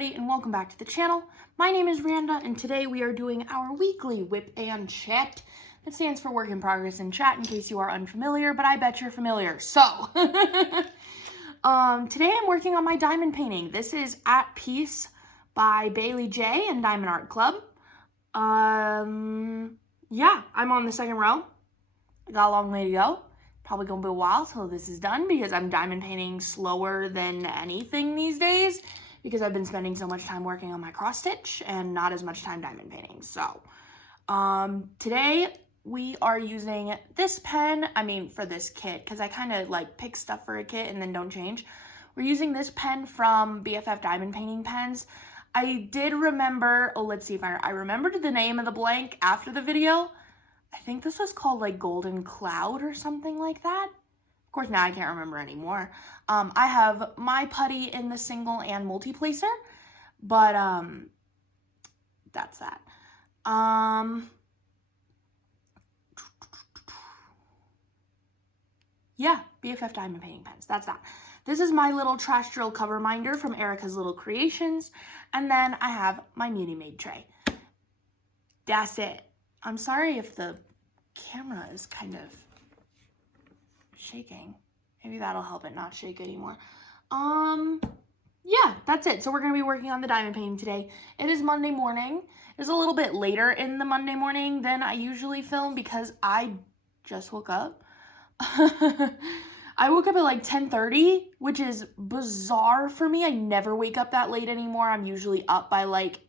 everybody, and welcome back to the channel. My name is Randa, and today we are doing our weekly WIP and chat. That stands for work in progress in chat, in case you are unfamiliar, but I bet you're familiar. So, today I'm working on my diamond painting. This is At Peace by Bailey J and Diamond Art Club. Yeah, I'm on the second row. I got a long way to go. Probably gonna be a while till this is done because I'm diamond painting slower than anything these days because I've been spending so much time working on my cross stitch and not as much time diamond painting. So today we are using this pen, for this kit, because I kind of like pick stuff for a kit and then don't change. We're using this pen from BFF Diamond Painting Pens. I did remember, let's see if I remembered the name of the blank after the video. I think this was called like Golden Cloud or something like that. Of course, now I can't remember anymore. I have my putty in the single and multi-placer, but that's that. Yeah, BFF Diamond Painting Pens, that's that. This is my little trash drill cover minder from Erica's Little Creations, and then I have my Muni Made tray. That's it. I'm sorry if the camera is kind of shaking. Maybe that'll help it not shake anymore. Yeah, that's it. So we're going to be working on the diamond painting today. It is Monday morning. It's a little bit later in the Monday morning than I usually film because I just woke up. I woke up at like 10:30, which is bizarre for me. I never wake up that late anymore. I'm usually up by like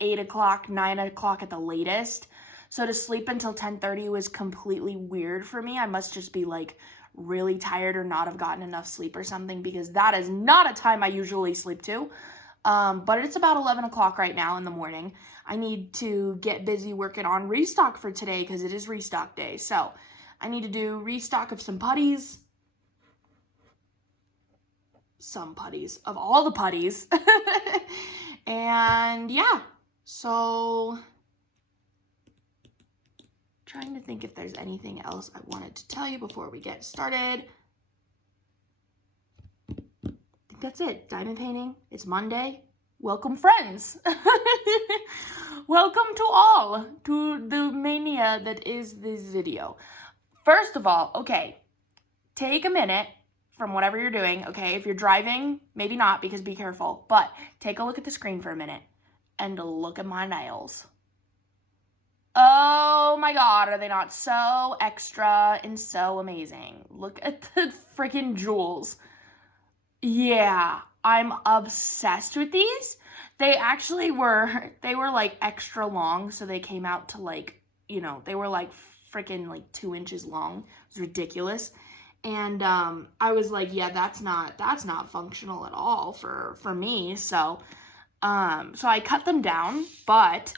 8 o'clock, 9 o'clock at the latest. So to sleep until 10:30 was completely weird for me. I must just be like really tired or not have gotten enough sleep or something because that is not a time I usually sleep to. But it's about 11 o'clock right now in the morning. I need to get busy working on restock for today because it is restock day. So I need to do restock of some putties. Some putties, of all the putties. And yeah. So, trying to think if there's anything else I wanted to tell you before we get started. I think that's it. Diamond painting. It's Monday. Welcome, friends. Welcome to all to the mania that is this video. First of all, okay, take a minute from whatever you're doing, okay? If you're driving, maybe not because be careful, but take a look at the screen for a minute. And look at my nails. Oh my God, are they not so extra and so amazing? Look at the freaking jewels. Yeah, I'm obsessed with these. They actually were like extra long, so they came out to like, they were like freaking like 2 inches long. It was ridiculous. And I was like, yeah, that's not functional at all for me. So I cut them down, but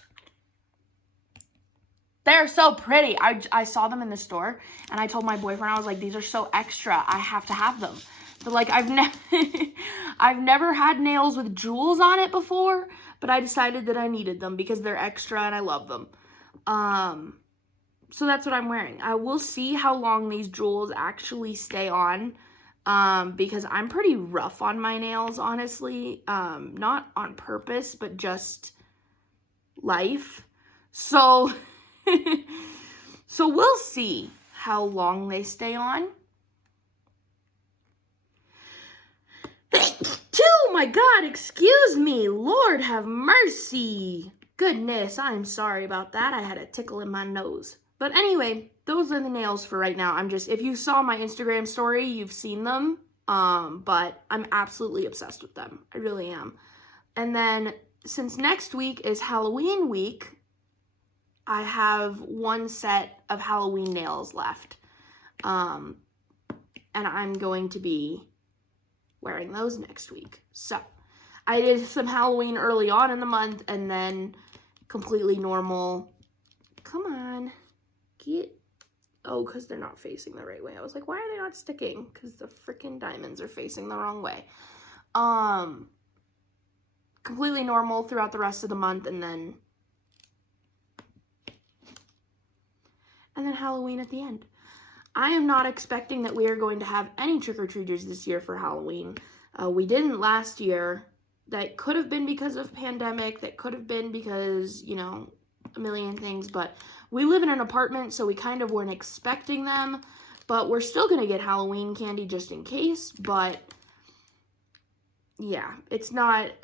they're so pretty. I saw them in the store and I told my boyfriend, I was like, these are so extra. I have to have them. But like, I've never had nails with jewels on it before, but I decided that I needed them because they're extra and I love them. So that's what I'm wearing. I will see how long these jewels actually stay on. Because I'm pretty rough on my nails, honestly, not on purpose, but just life. So, so we'll see how long they stay on. Oh my God, excuse me, Lord have mercy. Goodness, I'm sorry about that. I had a tickle in my nose. But anyway, those are the nails for right now. If you saw my Instagram story, you've seen them. But I'm absolutely obsessed with them. I really am. And then since next week is Halloween week, I have one set of Halloween nails left. And I'm going to be wearing those next week. So I did some Halloween early on in the month and then completely normal. Come on. Oh, because they're not facing the right way. I was like, why are they not sticking? Because the freaking diamonds are facing the wrong way. Completely normal throughout the rest of the month, and then Halloween at the end. I am not expecting that we are going to have any trick-or-treaters this year for Halloween. We didn't last year that could have been because of pandemic, that could have been because, you know, a million things, but we live in an apartment, so we kind of weren't expecting them, but we're still gonna get Halloween candy just in case. But yeah,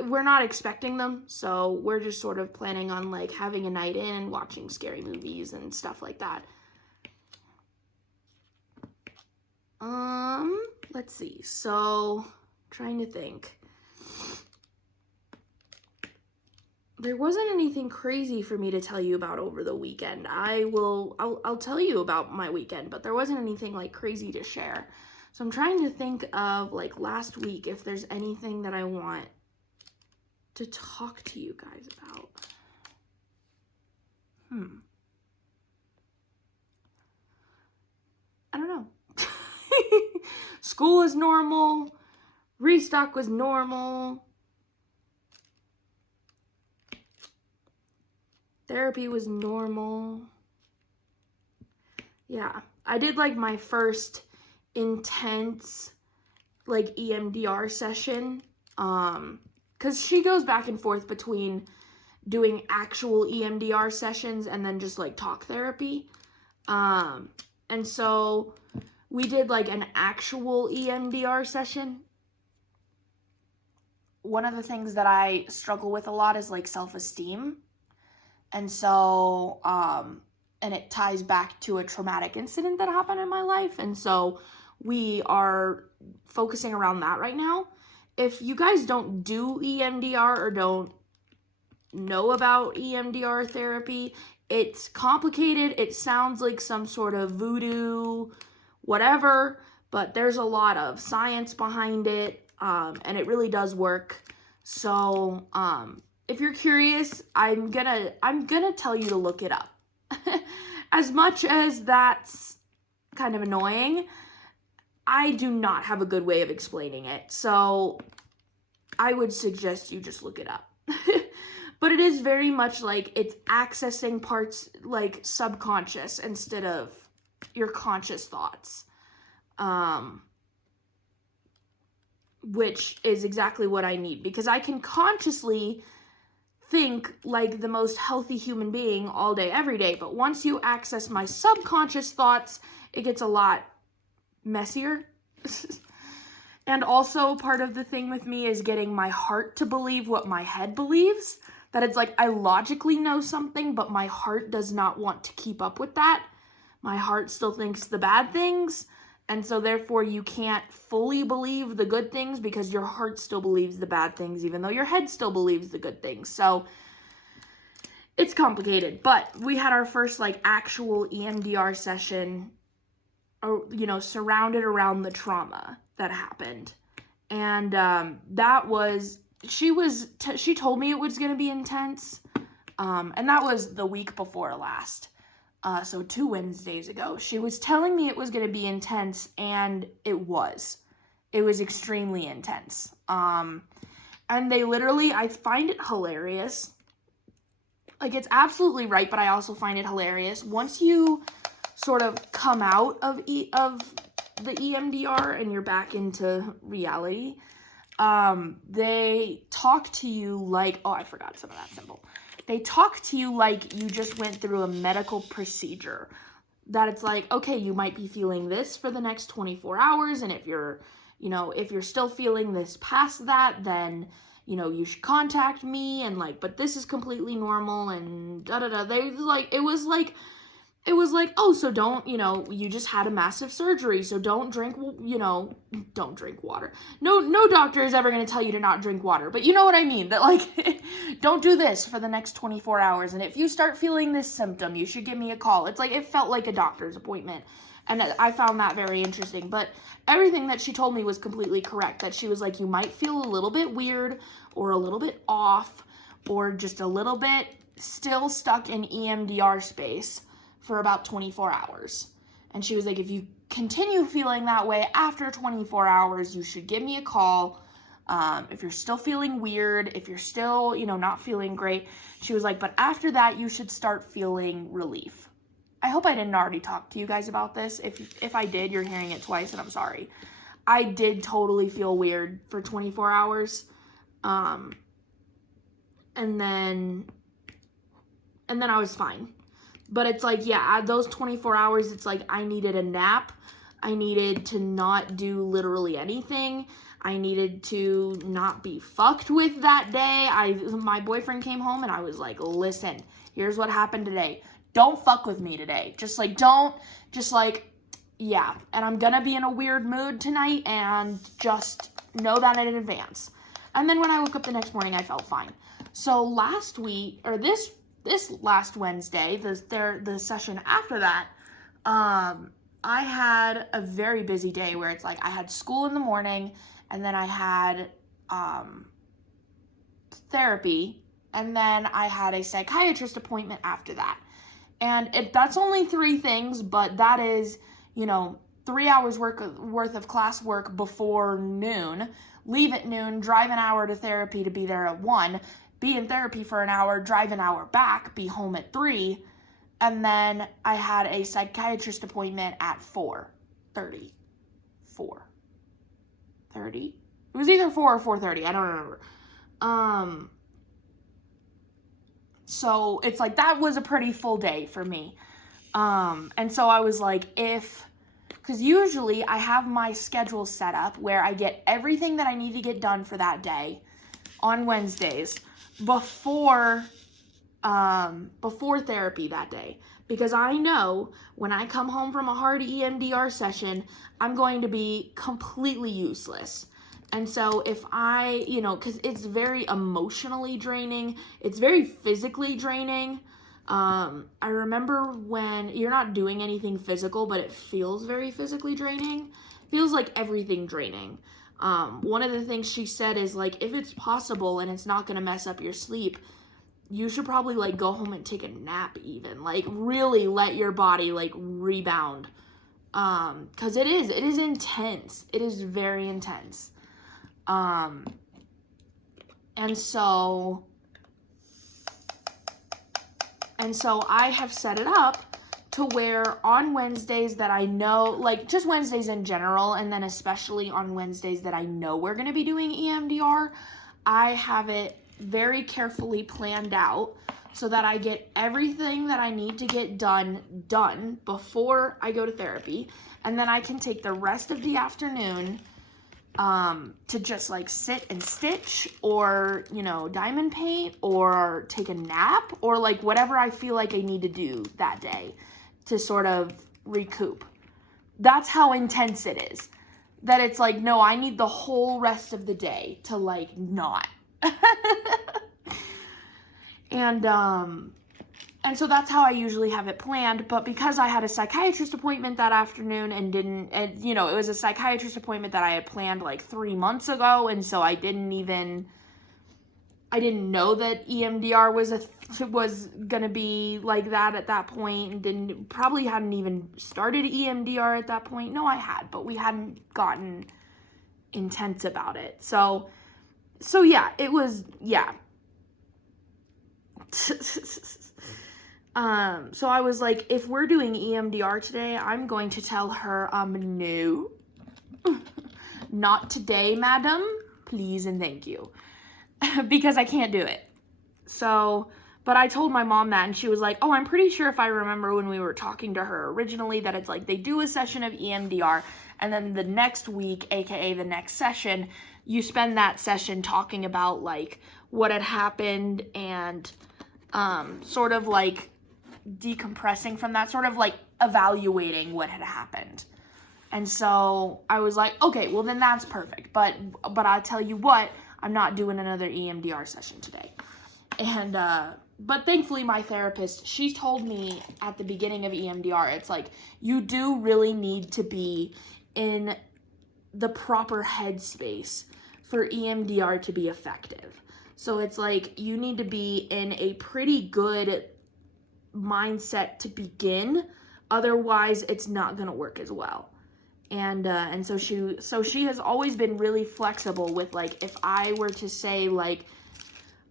we're not expecting them, so we're just sort of planning on like having a night in and watching scary movies and stuff like that. Let's see. So, trying to think. There wasn't anything crazy for me to tell you about over the weekend. I'll tell you about my weekend, but there wasn't anything like crazy to share. So I'm trying to think of like last week if there's anything that I want to talk to you guys about. I don't know. School was normal. Restock was normal. Therapy was normal. Yeah, I did like my first intense like EMDR session, because she goes back and forth between doing actual EMDR sessions and then just like talk therapy. And so we did like an actual EMDR session. One of the things that I struggle with a lot is like self-esteem. And so, and it ties back to a traumatic incident that happened in my life. And so we are focusing around that right now. If you guys don't do EMDR or don't know about EMDR therapy, it's complicated. It sounds like some sort of voodoo, whatever, but there's a lot of science behind it, and it really does work. So, if you're curious, I'm gonna tell you to look it up. As much as that's kind of annoying, I do not have a good way of explaining it. So I would suggest you just look it up. But it is very much like it's accessing parts like subconscious instead of your conscious thoughts. Which is exactly what I need, because I can consciously think like the most healthy human being all day, every day. But once you access my subconscious thoughts, it gets a lot messier. And also part of the thing with me is getting my heart to believe what my head believes. That it's like I logically know something, but my heart does not want to keep up with that. My heart still thinks the bad things. And so therefore you can't fully believe the good things because your heart still believes the bad things, even though your head still believes the good things. So it's complicated, but we had our first like actual EMDR session, you know, surrounded around the trauma that happened. And that was, she told me it was going to be intense. And that was the week before last. So 2 Wednesdays ago, she was telling me it was going to be intense, and it was extremely intense. And they literally, I find it hilarious. Like, it's absolutely right, but I also find it hilarious. Once you sort of come out of the EMDR and you're back into reality, they talk to you like, oh, I forgot some of that symbol. They talk to you like you just went through a medical procedure. That it's like, okay, you might be feeling this for the next 24 hours. And if you're still feeling this past that, then, you know, you should contact me. And like, but this is completely normal and da-da-da. It was like, oh, so don't, you know, you just had a massive surgery, so don't drink water. No doctor is ever going to tell you to not drink water, but you know what I mean, that like, don't do this for the next 24 hours, and if you start feeling this symptom, you should give me a call. It's like, it felt like a doctor's appointment, and I found that very interesting, but everything that she told me was completely correct, that she was like, you might feel a little bit weird, or a little bit off, or just a little bit still stuck in EMDR space for about 24 hours. And she was like, if you continue feeling that way after 24 hours, you should give me a call. If you're still feeling weird, if you're still, you know, not feeling great. She was like, but after that, you should start feeling relief. I hope I didn't already talk to you guys about this. If I did, you're hearing it twice, and I'm sorry. I did totally feel weird for 24 hours. And then I was fine. But it's like, yeah, those 24 hours, it's like I needed a nap. I needed to not do literally anything. I needed to not be fucked with that day. My boyfriend came home and I was like, listen, here's what happened today. Don't fuck with me today. Yeah. And I'm gonna be in a weird mood tonight, and just know that in advance. And then when I woke up the next morning, I felt fine. So last week, or this last Wednesday, the session after that, I had a very busy day where it's like I had school in the morning, and then I had therapy, and then I had a psychiatrist appointment after that. And that's only 3 things, but that is, 3 hours worth of classwork before noon, leave at noon, drive an hour to therapy to be there at 1, be in therapy for an hour, drive an hour back, be home at 3, and then I had a psychiatrist appointment at 4:30. 4:30? It was either 4 or 4:30, I don't remember. So it's like, that was a pretty full day for me. And so I was like, because usually I have my schedule set up where I get everything that I need to get done for that day on Wednesdays before therapy that day, because I know when I come home from a hard EMDR session, I'm going to be completely useless. And so if I, because it's very emotionally draining, it's very physically draining. I remember when you're not doing anything physical, but it feels very physically draining. Feels like everything draining. One of the things she said is like, if it's possible and it's not going to mess up your sleep, you should probably like go home and take a nap even. Like really let your body like rebound. Cause it is intense. It is very intense. And so I have set it up to where on Wednesdays that I know, like just Wednesdays in general, and then especially on Wednesdays that I know we're going to be doing EMDR, I have it very carefully planned out so that I get everything that I need to get done before I go to therapy. And then I can take the rest of the afternoon to just like sit and stitch or, diamond paint or take a nap or like whatever I feel like I need to do that day to sort of recoup. That's how intense it is. That it's like, no, I need the whole rest of the day to like not. And so that's how I usually have it planned. But because I had a psychiatrist appointment that afternoon and it was a psychiatrist appointment that I had planned like 3 months ago. And so I didn't know that EMDR was going to be like that at that point, and probably hadn't even started EMDR at that point. No, I had, but we hadn't gotten intense about it. So yeah, it was, yeah. So I was like, if we're doing EMDR today, I'm going to tell her, no, not today, madam, please and thank you, because I can't do it. So, but I told my mom that, and she was like, oh, I'm pretty sure if I remember when we were talking to her originally that it's like they do a session of EMDR, and then the next week, aka the next session, you spend that session talking about like what had happened and sort of like decompressing from that, sort of like evaluating what had happened. And so I was like, okay, well then that's perfect. But I'll tell you what, I'm not doing another EMDR session today. And but thankfully my therapist, she told me at the beginning of EMDR, it's like you do really need to be in the proper headspace for EMDR to be effective. So it's like you need to be in a pretty good mindset to begin, otherwise it's not going to work as well. And so she has always been really flexible with like, if I were to say like,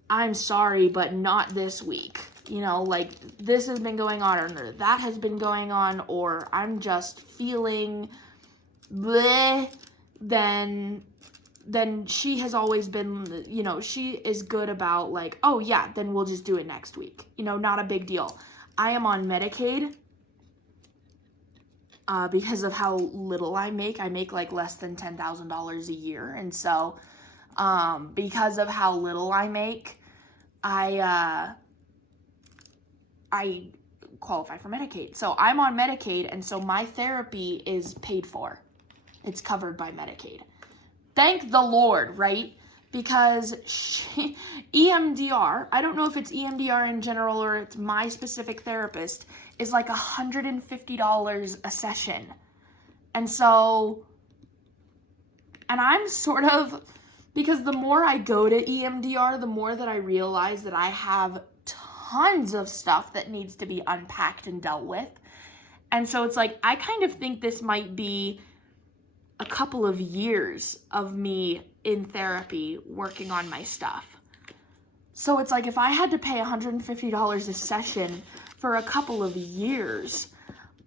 I'm sorry, but not this week, like this has been going on or that has been going on, or I'm just feeling bleh, then then she has always been, you know, she is good about like, oh yeah, then we'll just do it next week. You know, not a big deal. I am on Medicaid because of how little I make. I make like less than $10,000 a year. And so because of how little I make, I qualify for Medicaid. So I'm on Medicaid, and so my therapy is paid for. It's covered by Medicaid. Thank the Lord, right? Because EMDR, I don't know if it's EMDR in general or it's my specific therapist, is like $150 a session. And so, and I'm sort of, because the more I go to EMDR, the more that I realize that I have tons of stuff that needs to be unpacked and dealt with. And so it's like, I kind of think this might be a couple of years of me in therapy working on my stuff. So it's like, if I had to pay $150 a session for a couple of years,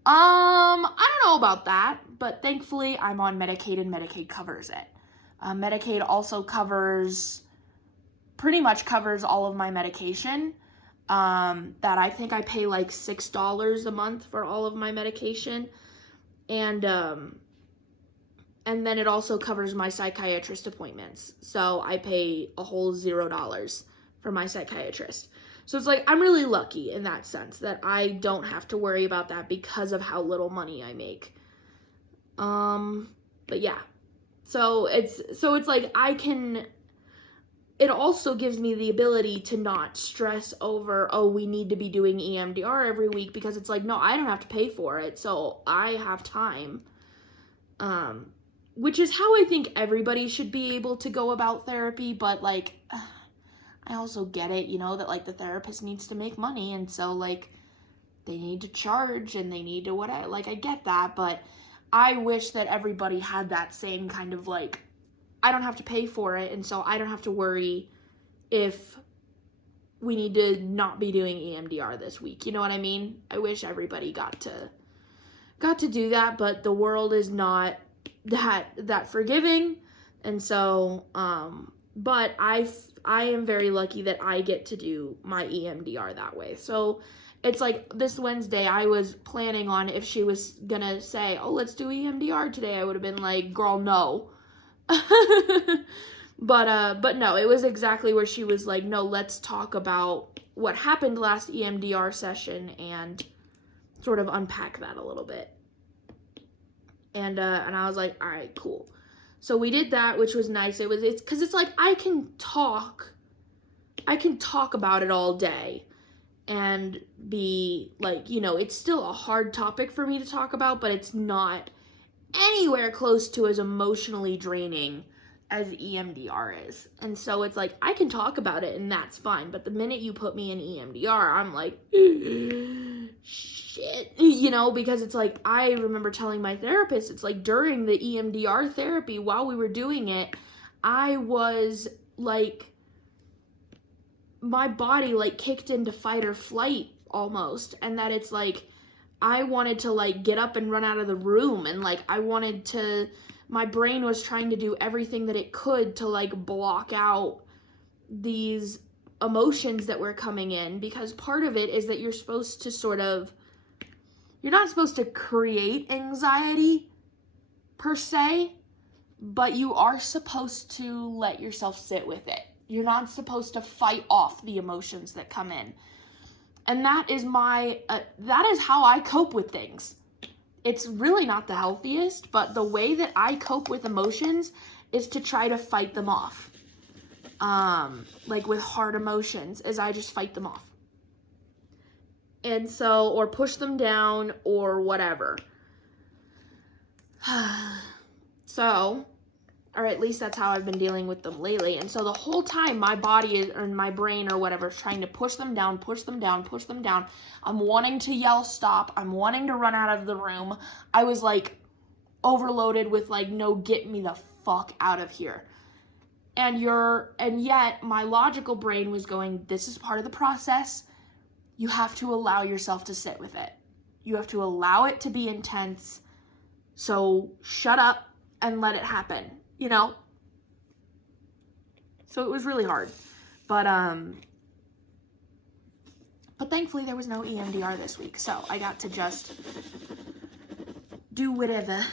I don't know about that, but thankfully I'm on Medicaid and Medicaid covers it. Medicaid also pretty much covers all of my medication. That I think I pay like $6 a month for all of my medication. And then it also covers my psychiatrist appointments. So I pay a whole $0 for my psychiatrist. So it's like, I'm really lucky in that sense that I don't have to worry about that because of how little money I make. But yeah. So it's like it also gives me the ability to not stress over, oh, we need to be doing EMDR every week, because it's like, no, I don't have to pay for it. So I have time. Which is how I think everybody should be able to go about therapy. But like, I also get it, you know, that like the therapist needs to make money. And so like they need to charge and they need to whatever, like I get that. But I wish that everybody had that same kind of like, I don't have to pay for it. And so I don't have to worry if we need to not be doing EMDR this week. You know what I mean? I wish everybody got to do that, but the world is not that forgiving. And so but I am very lucky that I get to do my EMDR that way. So it's like this Wednesday, I was planning on, if she was gonna say, oh, let's do EMDR today, I would have been like, girl, no. But no, it was exactly where she was like, no, let's talk about what happened last EMDR session and sort of unpack that a little bit. And I was like, all right, cool. So we did that, which was nice. It's because it's like, I can talk about it all day and be like, you know, it's still a hard topic for me to talk about, but it's not anywhere close to as emotionally draining as EMDR is. And so it's like, I can talk about it and that's fine. But the minute you put me in EMDR, I'm like, shit, you know, because it's like, I remember telling my therapist, it's like during the EMDR therapy, while we were doing it, I was like, my body like kicked into fight or flight almost. And that it's like, I wanted to like get up and run out of the room, and like my brain was trying to do everything that it could to like block out these emotions that were coming in, because part of it is that you're not supposed to create anxiety per se, but you are supposed to let yourself sit with it. You're not supposed to fight off the emotions that come in. And that is that is how I cope with things. It's really not the healthiest, but the way that I cope with emotions is to try to fight them off. Like with hard emotions, is I just fight them off. And so, or push them down or whatever. So, or at least that's how I've been dealing with them lately. And so the whole time my body or my brain or whatever is trying to push them down, push them down, push them down. I'm wanting to yell stop. I'm wanting to run out of the room. I was like overloaded with like, no, get me the fuck out of here. And yet my logical brain was going, this is part of the process. You have to allow yourself to sit with it. You have to allow it to be intense. So shut up and let it happen. You know, So it was really hard. But thankfully there was no EMDR this week, so I got to just do whatever.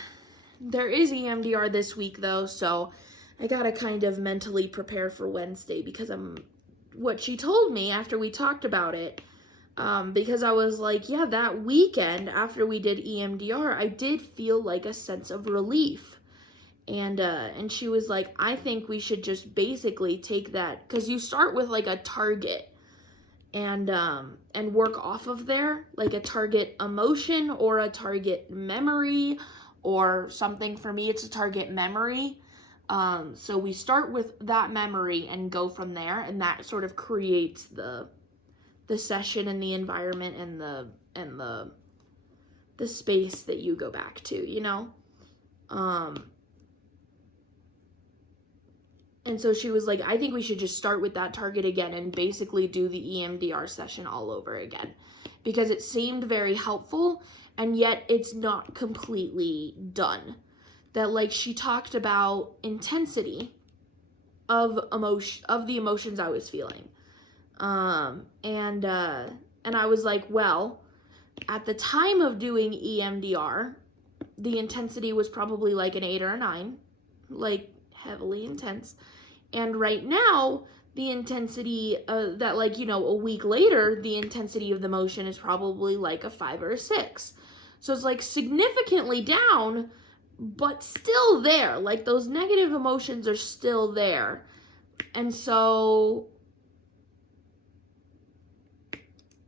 There is EMDR this week though, so I gotta kind of mentally prepare for Wednesday because what she told me after we talked about it, because I was like, yeah, that weekend after we did EMDR, I did feel like a sense of relief. And she was like, I think we should just basically take that, because you start with like a target and work off of there, like a target emotion or a target memory or something. For me, it's a target memory. So we start with that memory and go from there, and that sort of creates the session and the environment and the space that you go back to, you know? And so she was like, I think we should just start with that target again and basically do the EMDR session all over again, because it seemed very helpful, and yet it's not completely done. That, like, she talked about intensity of the emotions I was feeling. And I was like, well, at the time of doing EMDR, the intensity was probably like an 8 or a 9, like heavily intense. And right now, the intensity that, like, you know, a week later, the intensity of the motion is probably like a 5 or a 6. So it's like significantly down, but still there. Like, those negative emotions are still there. And so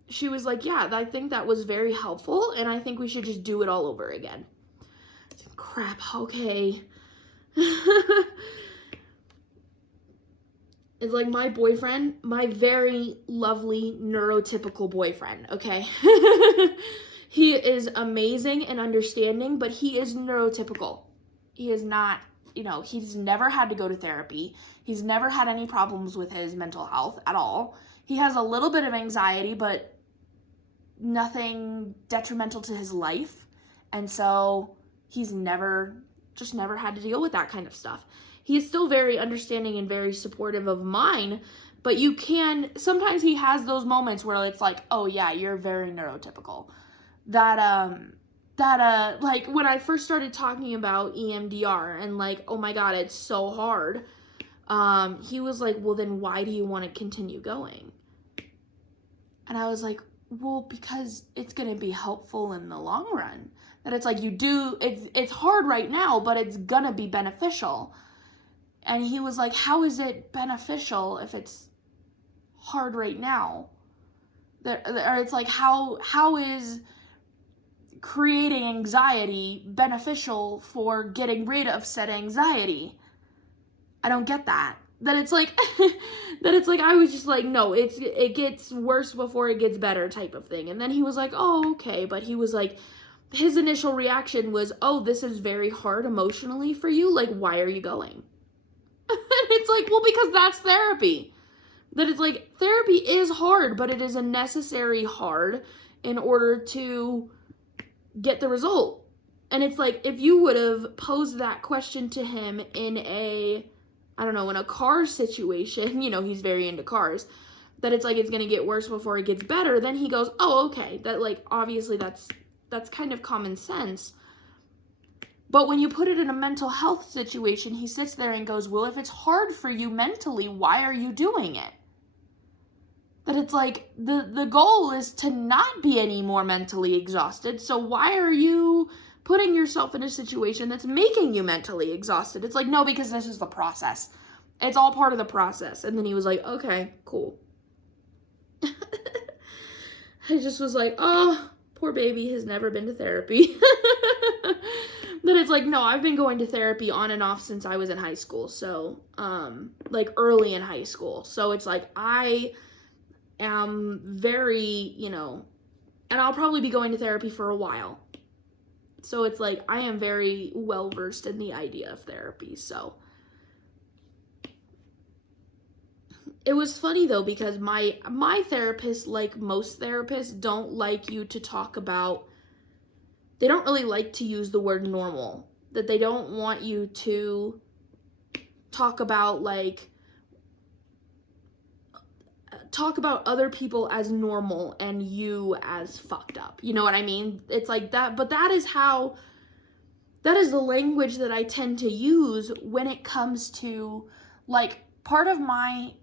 she was like, yeah, I think that was very helpful, and I think we should just do it all over again. Crap, okay. It's like my boyfriend, my very lovely neurotypical boyfriend, okay? He is amazing and understanding, but he is neurotypical. He is not, you know, he's never had to go to therapy. He's never had any problems with his mental health at all. He has a little bit of anxiety, but nothing detrimental to his life. And so he's never had to deal with that kind of stuff. He is still very understanding and very supportive of mine, but sometimes he has those moments where it's like, oh yeah, you're very neurotypical. Like when I first started talking about EMDR and like, oh my God, it's so hard. He was like, well, then why do you want to continue going? And I was like, well, because it's going to be helpful in the long run. That it's like it's hard right now, but it's going to be beneficial. And he was like, how is it beneficial if it's hard right now? Or it's like, how is creating anxiety beneficial for getting rid of said anxiety? I don't get that. That it's like, I was just like, no, it gets worse before it gets better type of thing. And then he was like, oh, okay. But he was like, his initial reaction was, oh, this is very hard emotionally for you. Like, why are you going? It's like, well, because that's therapy. That it's like, therapy is hard, but it is a necessary hard in order to get the result. And it's like, if you would have posed that question to him in a car situation, you know, he's very into cars, that it's like, it's going to get worse before it gets better, then he goes, oh, okay. That, like, obviously that's kind of common sense. But when you put it in a mental health situation, he sits there and goes, well, if it's hard for you mentally, why are you doing it? That it's like, the goal is to not be any more mentally exhausted. So why are you putting yourself in a situation that's making you mentally exhausted? It's like, no, because this is the process. It's all part of the process. And then he was like, okay, cool. I just was like, oh, poor baby has never been to therapy. Then it's like, no, I've been going to therapy on and off since I was in high school. So, like early in high school. So it's like, I am very, you know, and I'll probably be going to therapy for a while. So it's like, I am very well versed in the idea of therapy. So it was funny though, because my therapist, like most therapists, don't like you to talk about, they don't really like to use the word normal. That they don't want you to talk about like talk about other people as normal and you as fucked up. You know what I mean? It's like that, but that is the language that I tend to use when it comes to, like, part of my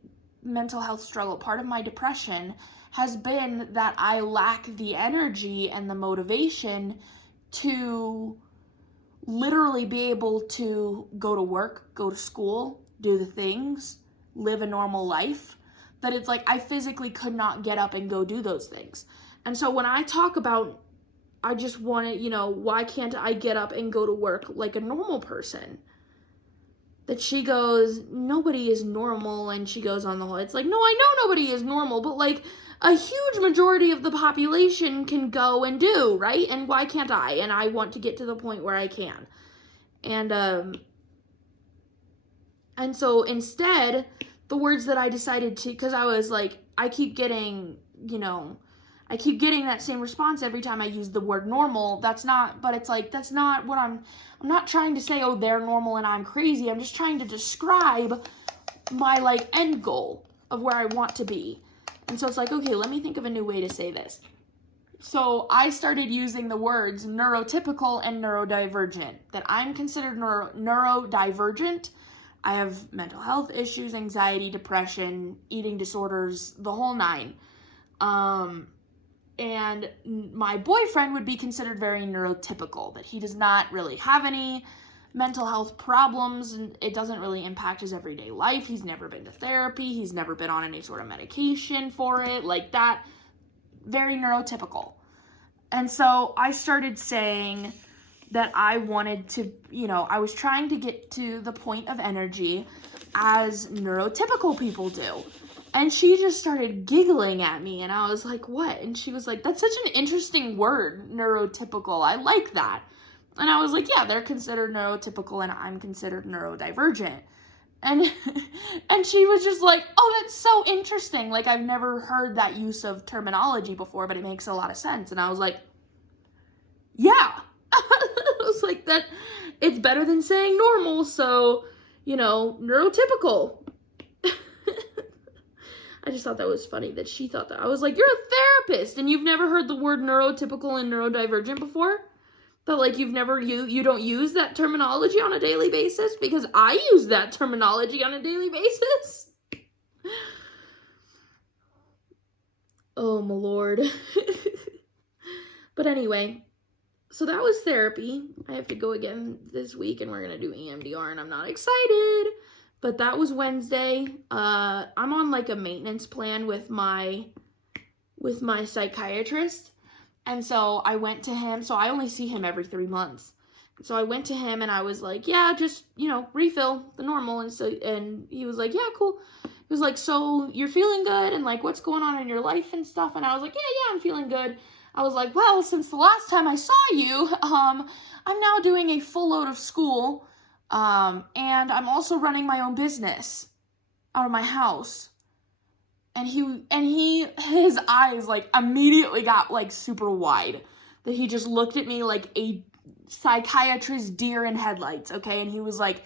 mental health struggle, part of my depression has been that I lack the energy and the motivation to literally be able to go to work, go to school, do the things, live a normal life. That it's like I physically could not get up and go do those things. And so when I talk about, I just want to, why can't I get up and go to work like a normal person? That she goes, nobody is normal, and she goes on the whole, it's like, no, I know nobody is normal, but like a huge majority of the population can go and do, right? And why can't I? And I want to get to the point where I can. And so instead, the words that I decided to, because I was like, I keep getting that same response every time I use the word normal. That's not what I'm not trying to say, oh, they're normal and I'm crazy. I'm just trying to describe my, like, end goal of where I want to be. And so it's like, okay, let me think of a new way to say this. So I started using the words neurotypical and neurodivergent, that I'm considered neurodivergent. I have mental health issues, anxiety, depression, eating disorders, the whole nine. And my boyfriend would be considered very neurotypical, that he does not really have any mental health problems, and it doesn't really impact his everyday life. He's never been to therapy. He's never been on any sort of medication for it, like that. Very neurotypical. And so I started saying that I wanted to, I was trying to get to the point of energy as neurotypical people do. And she just started giggling at me, and I was like, what? And she was like, that's such an interesting word, neurotypical. I like that. And I was like, yeah, they're considered neurotypical, and I'm considered neurodivergent. And she was just like, oh, that's so interesting. Like, I've never heard that use of terminology before, but it makes a lot of sense. And I was like, yeah. I was like, that it's better than saying normal, so, neurotypical. I just thought that was funny that she thought that. I was like, you're a therapist and you've never heard the word neurotypical and neurodivergent before? That, like, you don't use that terminology on a daily basis? Because I use that terminology on a daily basis. Oh, my Lord. But anyway, so that was therapy. I have to go again this week, and we're going to do EMDR, and I'm not excited. But that was Wednesday. I'm on, like, a maintenance plan with my psychiatrist. And so I went to him. So I only see him every 3 months. So I went to him and I was like, yeah, just, refill the normal. And he was like, yeah, cool. He was like, so you're feeling good? And like, what's going on in your life and stuff? And I was like, yeah, I'm feeling good. I was like, well, since the last time I saw you, I'm now doing a full load of school. And I'm also running my own business out of my house. And his eyes, like, immediately got, like, super wide. That he just looked at me like a psychiatrist deer in headlights, okay? And he was like,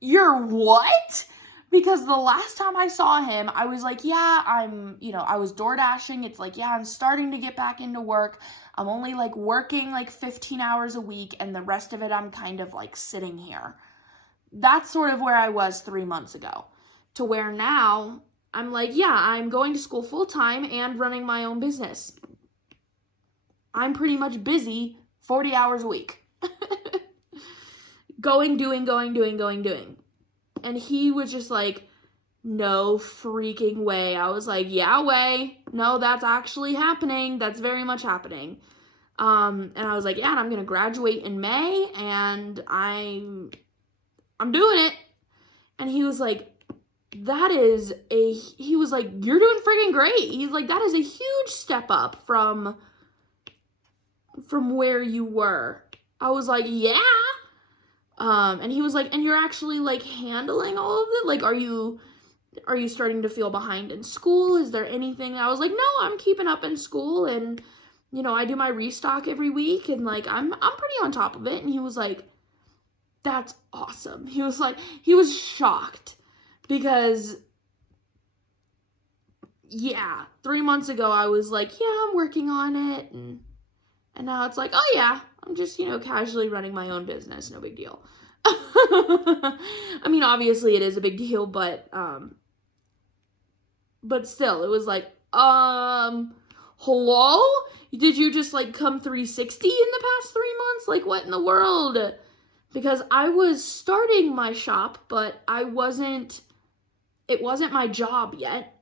you're what? Because the last time I saw him, I was like, yeah, I was door dashing. It's like, yeah, I'm starting to get back into work. I'm only, like, working, like, 15 hours a week, and the rest of it I'm kind of, like, sitting here. That's sort of where I was 3 months ago. To where now I'm like, yeah, I'm going to school full-time and running my own business. I'm pretty much busy 40 hours a week. Doing. And he was just like, no freaking way. I was like, yeah, way. No, that's actually happening. That's very much happening. And I was like, yeah, and I'm going to graduate in May, and I'm doing it. And he was like, he was like, you're doing freaking great. He's like, that is a huge step up from where you were. I was like, yeah. And he was like, and you're actually, like, handling all of it? Like, are you starting to feel behind in school? Is there anything? I was like, no, I'm keeping up in school, and, I do my restock every week, and, like, I'm pretty on top of it. And he was like, that's awesome. He was shocked because, yeah, 3 months ago I was like, yeah, I'm working on it, and now it's like, oh yeah, I'm just, casually running my own business, no big deal. I mean, obviously it is a big deal, but still, it was like, hello? Did you just, like, come 360 in the past 3 months? Like, what in the world? Because I was starting my shop, but it wasn't my job yet.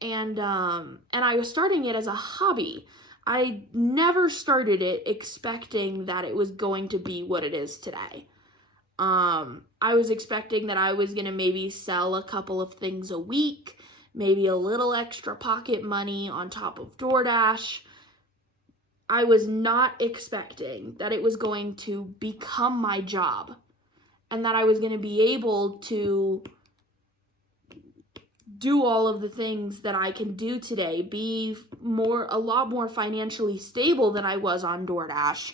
And I was starting it as a hobby. I never started it expecting that it was going to be what it is today. I was expecting that I was going to maybe sell a couple of things a week, maybe a little extra pocket money on top of DoorDash. I was not expecting that it was going to become my job and that I was going to be able to do all of the things that I can do today, be a lot more financially stable than I was on DoorDash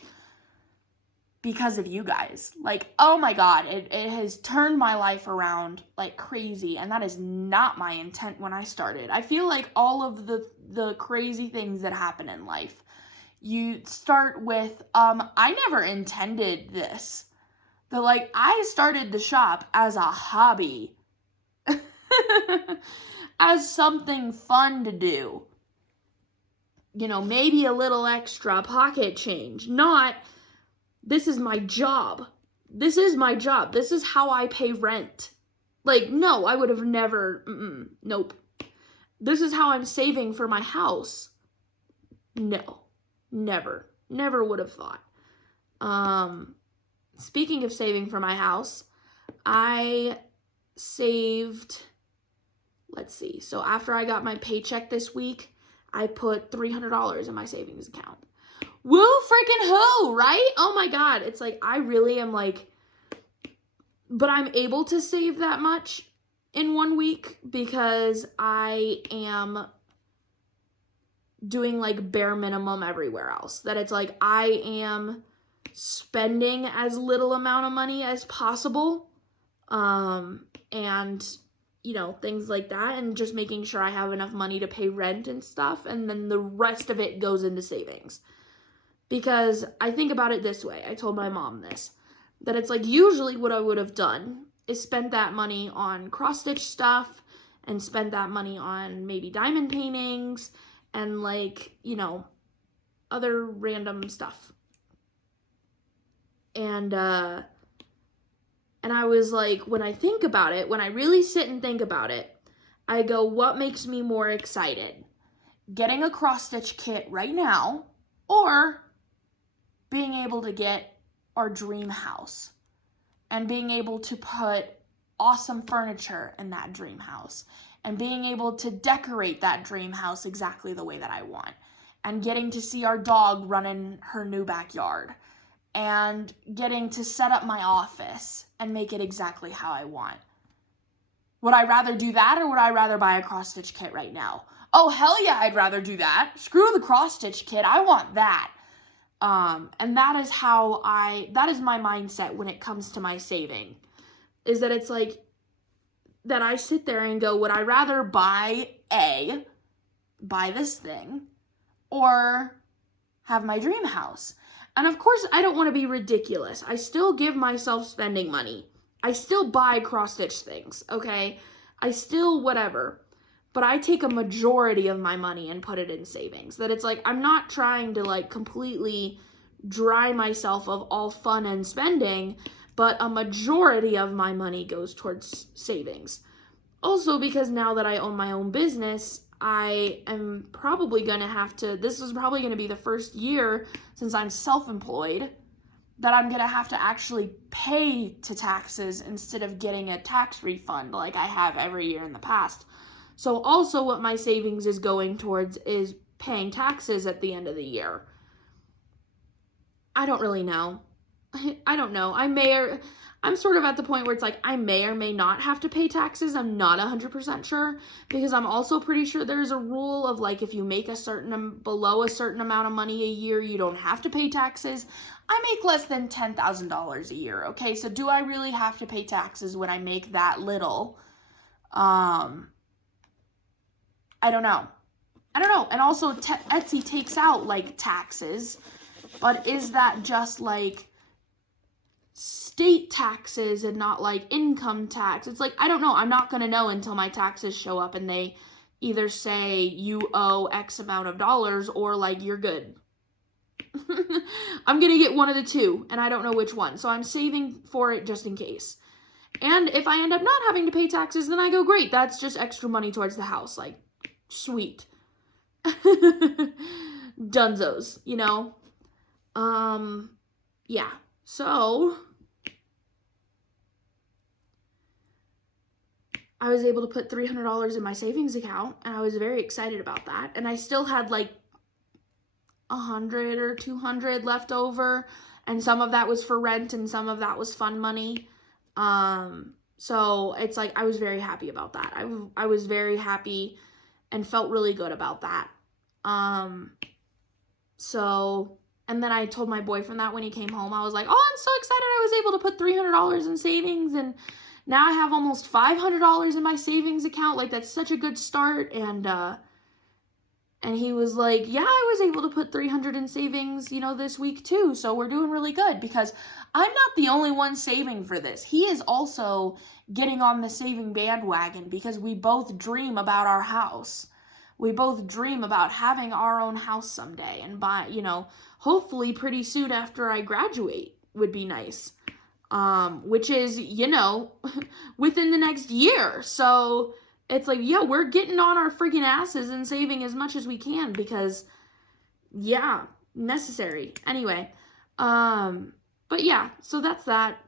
because of you guys. Like, oh my God, it has turned my life around like crazy, and that is not my intent when I started. I feel like all of the crazy things that happen in life, you start with, I never intended this. But like, I started the shop as a hobby. As something fun to do. Maybe a little extra pocket change. Not, this is my job. This is my job. This is how I pay rent. Like, no, I would have never, nope. This is how I'm saving for my house. No, never would have thought. Speaking of saving for my house, I saved, let's see, so after I got my paycheck this week, I put $300 in my savings account. Woo freaking who, right? Oh my God, it's like, I really am like, but I'm able to save that much in 1 week because I am doing like bare minimum everywhere else. That it's like, I am spending as little amount of money as possible, and things like that, and just making sure I have enough money to pay rent and stuff, and then the rest of it goes into savings. Because I think about it this way, I told my mom this, that it's like, usually what I would have done is spent that money on cross-stitch stuff, and spent that money on maybe diamond paintings, and like, other random stuff. And I was like, when I think about it, when I really sit and think about it, I go, what makes me more excited? Getting a cross-stitch kit right now, or being able to get our dream house and being able to put awesome furniture in that dream house and being able to decorate that dream house exactly the way that I want and getting to see our dog run in her new backyard and getting to set up my office and make it exactly how I want. Would I rather do that, or would I rather buy a cross-stitch kit right now? Oh, hell yeah, I'd rather do that. Screw the cross-stitch kit. I want that. And that is that is my mindset when it comes to my saving, is that it's like, that I sit there and go, would I rather buy this thing, or have my dream house? And of course, I don't want to be ridiculous. I still give myself spending money. I still buy cross-stitch things, okay? I still whatever. But I take a majority of my money and put it in savings. That it's like, I'm not trying to like completely dry myself of all fun and spending, but a majority of my money goes towards savings. Also, because now that I own my own business, I am probably going to have to, this is probably going to be the first year since I'm self-employed that I'm going to have to actually pay to taxes instead of getting a tax refund like I have every year in the past. So also what my savings is going towards is paying taxes at the end of the year. I don't really know. I don't know. I'm sort of at the point where it's like, I may or may not have to pay taxes. I'm not 100% sure, because I'm also pretty sure there's a rule of like, if you make below a certain amount of money a year, you don't have to pay taxes. I make less than $10,000 a year. Okay. So do I really have to pay taxes when I make that little? I I don't know. And also Etsy takes out like taxes, but is that just like state taxes and not like income tax? It's like, I don't know. I'm not going to know until my taxes show up and they either say you owe X amount of dollars or like you're good. I'm going to get one of the two and I don't know which one. So I'm saving for it just in case. And if I end up not having to pay taxes, then I go, great. That's just extra money towards the house. Like, sweet. Dunzos, you know? Yeah. So I was able to put $300 in my savings account, and I was very excited about that. And I still had like 100 or 200 left over, and some of that was for rent and some of that was fun money. So it's like I was very happy about that. I was very happy and felt really good about that. So, and then I told my boyfriend that when he came home. I was like, oh, I'm so excited I was able to put $300 in savings, and now I have almost $500 in my savings account. Like, that's such a good start. And he was like, yeah, I was able to put $300 in savings, you know, this week too. So we're doing really good, because I'm not the only one saving for this. He is also getting on the saving bandwagon because we both dream about our house. We both dream about having our own house someday, and by, you know, hopefully pretty soon after I graduate would be nice. Which is, you know, within the next year. So it's like, yeah, we're getting on our freaking asses and saving as much as we can because, yeah, necessary. Anyway, but yeah, so that's that.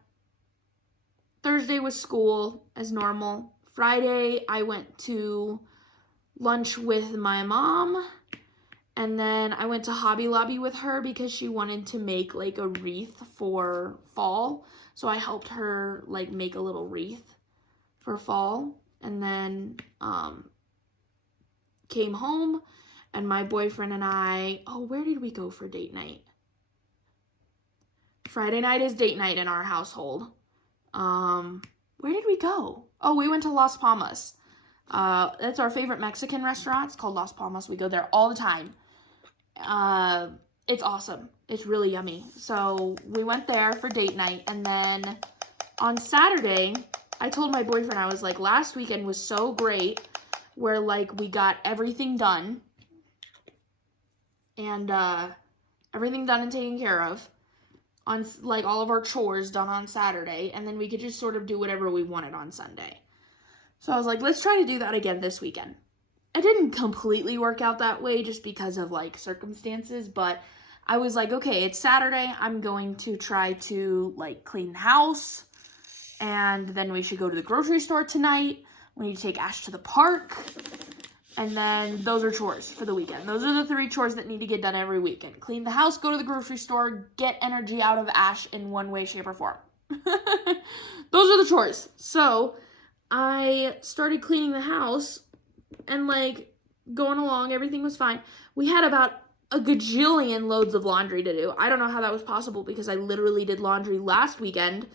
Thursday was school as normal. Friday, I went to lunch with my mom, and then I went to Hobby Lobby with her because she wanted to make like a wreath for fall. So I helped her like make a little wreath for fall, and then came home, and my boyfriend and I, oh, where did we go for date night? Friday night is date night in our household. Where did we go? Oh, we went to Las Palmas. That's our favorite Mexican restaurant. It's called Las Palmas. We go there all the time. It's awesome. It's really yummy. So we went there for date night, and then on Saturday, I told my boyfriend, I was like, last weekend was so great where like we got everything done and everything done and taken care of, on like all of our chores done on Saturday, and then we could just sort of do whatever we wanted on Sunday. So I was like, let's try to do that again this weekend. It didn't completely work out that way just because of like circumstances, but I was like, okay, it's Saturday. I'm going to try to like clean the house, and then we should go to the grocery store tonight. We need to take Ash to the park, and then those are chores for the weekend. Those are the 3 chores that need to get done every weekend. Clean the house, go to the grocery store, get energy out of Ash in one way, shape, or form. Those are the chores. So I started cleaning the house, and like going along, everything was fine. We had about a gajillion loads of laundry to do. I don't know how that was possible because I literally did laundry last weekend,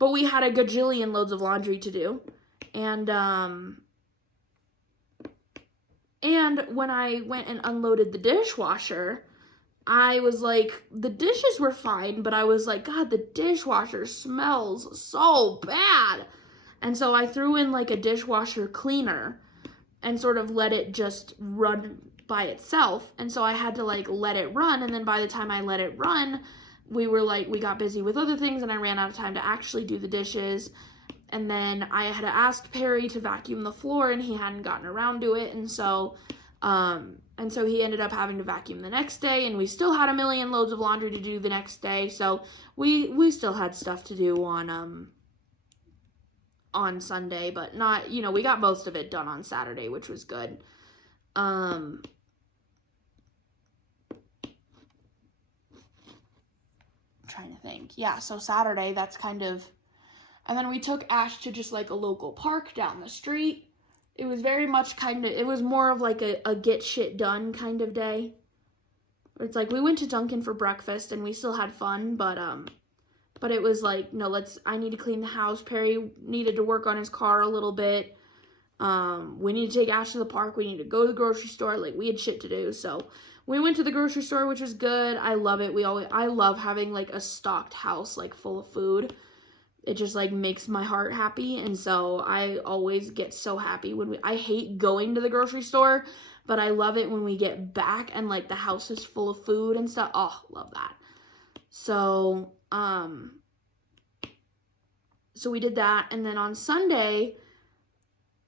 but we had a gajillion loads of laundry to do. And when I went and unloaded the dishwasher, I was like, the dishes were fine, but I was like, God, the dishwasher smells so bad. And so I threw in like a dishwasher cleaner and sort of let it just run by itself. And so I had to like let it run, and then by the time I let it run, we got busy with other things, and I ran out of time to actually do the dishes. And then I had asked Perry to vacuum the floor, and he hadn't gotten around to it, and so he ended up having to vacuum the next day, and we still had a million loads of laundry to do the next day. So we still had stuff to do on Sunday, but not, you know, we got most of it done on Saturday, which was good. Trying to think. Yeah, so Saturday, that's kind of, and then we took Ash to just like a local park down the street. It was very much it was more of like a get shit done kind of day. It's like we went to Dunkin' for breakfast and we still had fun, but it was like, no, I need to clean the house. Perry needed to work on his car a little bit. We need to take Ash to the park. We need to go to the grocery store. Like, we had shit to do. So we went to the grocery store, which was good. I love it. I love having like a stocked house, like full of food. It just like makes my heart happy. And so I always get so happy when I hate going to the grocery store, but I love it when we get back and like the house is full of food and stuff. Oh, love that. So, so we did that. And then on Sunday,